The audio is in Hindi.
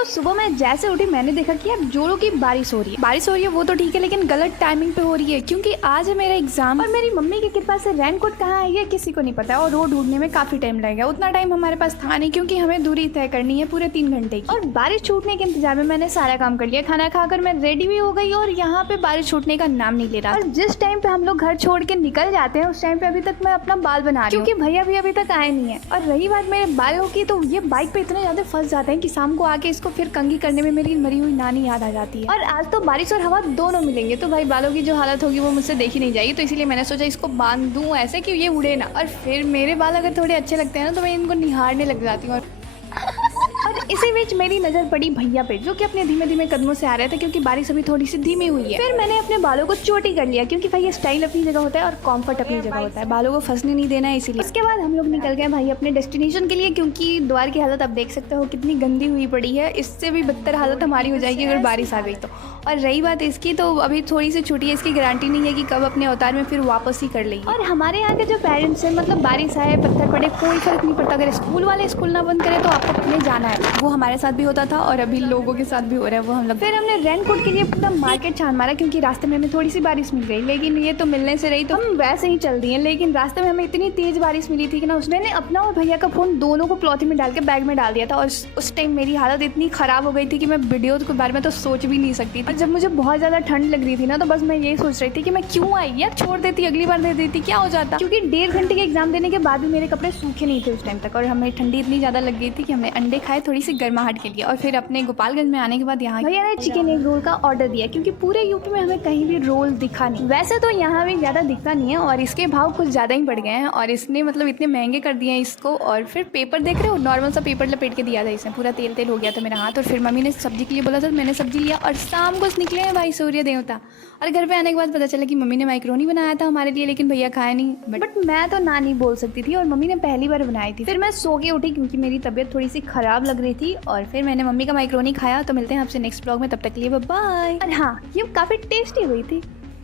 तो सुबह मैं जैसे उठी मैंने देखा कि यार जोरों की बारिश हो रही है। बारिश हो रही है वो तो ठीक है, लेकिन गलत टाइमिंग पे हो रही है क्योंकि आज है मेरा एग्जाम और मेरी मम्मी की कृपा से रेनकोट कहाँ है ये किसी को नहीं पता और रोड ढूंढने में काफी टाइम लगेगा। उतना टाइम हमारे पास था नहीं क्योंकि हमें दूरी तय करनी है पूरे 3 घंटे की। और बारिश छूटने के इंतजार में मैंने सारा काम कर लिया, खाना खाकर मैं रेडी भी हो गई और यहाँ पे बारिश छूटने का नाम नहीं ले रहा। और जिस टाइम पे हम लोग घर छोड़ के निकल जाते हैं उस टाइम पे अभी तक मैं अपना बाल बना रही हूँ क्योंकि भैया भी अभी तक आए नहीं है। और रही बात मेरे बालों की, तो ये बाइक पे इतने ज्यादा फंस जाते हैं कि शाम को आके इसको फिर कंघी करने में मेरी मरी हुई नानी याद आ जाती है। और आज तो बारिश और हवा दोनों मिलेंगे तो भाई बालों की जो हालत होगी वो मुझसे देखी नहीं जाएगी, तो इसीलिए मैंने सोचा इसको बांध दूं ऐसे कि ये उड़े ना। और फिर मेरे बाल अगर थोड़े अच्छे लगते हैं ना तो मैं इनको निहारने लग जाती हूँ। और इसी बीच मेरी नजर पड़ी भैया पे जो कि अपने धीमे धीमे कदमों से आ रहे थे क्योंकि बारिश अभी थोड़ी सी धीमी हुई है। फिर मैंने अपने बालों को चोटी कर लिया क्योंकि भाई स्टाइल अपनी जगह होता है और कंफर्ट अपनी जगह होता है, बालों को फंसने नहीं देना है इसीलिए। उसके बाद हम लोग निकल गए भाई अपने डेस्टिनेशन के लिए क्योंकि द्वार की हालत आप देख सकते हो कितनी गंदी हुई पड़ी है। इससे भी बदतर हालत हमारी हो जाएगी अगर बारिश आ गई तो। और रही बात इसकी, तो अभी थोड़ी सी छुट्टी है, इसकी गारंटी नहीं है कि कब अपने अवतार में फिर वापस ही कर लेगी। और हमारे यहाँ के जो पेरेंट्स हैं, मतलब बारिश आए पत्थर पड़े कोई फर्क नहीं पड़ता, अगर स्कूल वाले स्कूल ना बंद करें तो आपको पढ़ने जाना है। वो हमारे साथ भी होता था और अभी लोगों के साथ भी हो रहा है वो हम लोग। फिर हमने रेनकोट के लिए पूरा मार्केट छान मारा क्योंकि रास्ते में हमें थोड़ी सी बारिश मिल गई, लेकिन ये तो मिलने से रही तो हम वैसे ही चल दिए। लेकिन रास्ते में हमें इतनी तेज बारिश मिली थी कि ना मैंने अपना और भैया का फोन दोनों को प्लॉथी में डाल के बैग में डाल दिया था। और उस टाइम मेरी हालत इतनी खराब हो गई थी कि मैं वीडियो के बारे में तो सोच भी नहीं सकती थी। और जब मुझे बहुत ज्यादा ठंड लग रही थी ना तो बस मैं यही सोच रही थी कि मैं क्यों आई यार, छोड़ देती, अगली बार दे देती, क्या हो जाता। क्योंकि 1.5 घंटे के एग्जाम देने के बाद भी मेरे कपड़े सूखे नहीं थे उस टाइम तक और हमें ठंडी इतनी ज्यादा लग गई थी कि हमने अंडे खाए थोड़ी सी गर्माहट के लिए। और फिर अपने गोपालगंज में आने के बाद यहाँ भैया ने चिकन एग रोल का ऑर्डर दिया क्योंकि पूरे यूपी में हमें कहीं भी रोल दिखा नहीं। वैसे तो यहाँ भी ज्यादा दिखता नहीं है और इसके भाव कुछ ज्यादा ही बढ़ गए हैं और इसने मतलब इतने महंगे कर दिए हैं इसको। और फिर पेपर देख रहे हो, नॉर्मल सा पेपर लपेट के दिया था इसने, पूरा तेल तेल हो गया था मेरा हाथ। और फिर मम्मी ने सब्जी के लिए बोला था, मैंने सब्जी लिया और शाम को निकले हैं भाई सूर्य देवता। और घर पे आने के बाद पता चला कि मम्मी ने मैक्रोनी बनाया था हमारे लिए, लेकिन भैया खाया नहीं। बट मैं तो ना नहीं बोल सकती थी और मम्मी ने पहली बार बनाई थी। फिर मैं सो के उठी क्योंकि मेरी तबीयत थोड़ी सी खराब लग रही थी और फिर मैंने मम्मी का मैक्रोनी खाया। तो मिलते हैं आपसे नेक्स्ट ब्लॉग में, तब तक के लिए बाय। और हाँ, ये काफी टेस्टी हुई थी।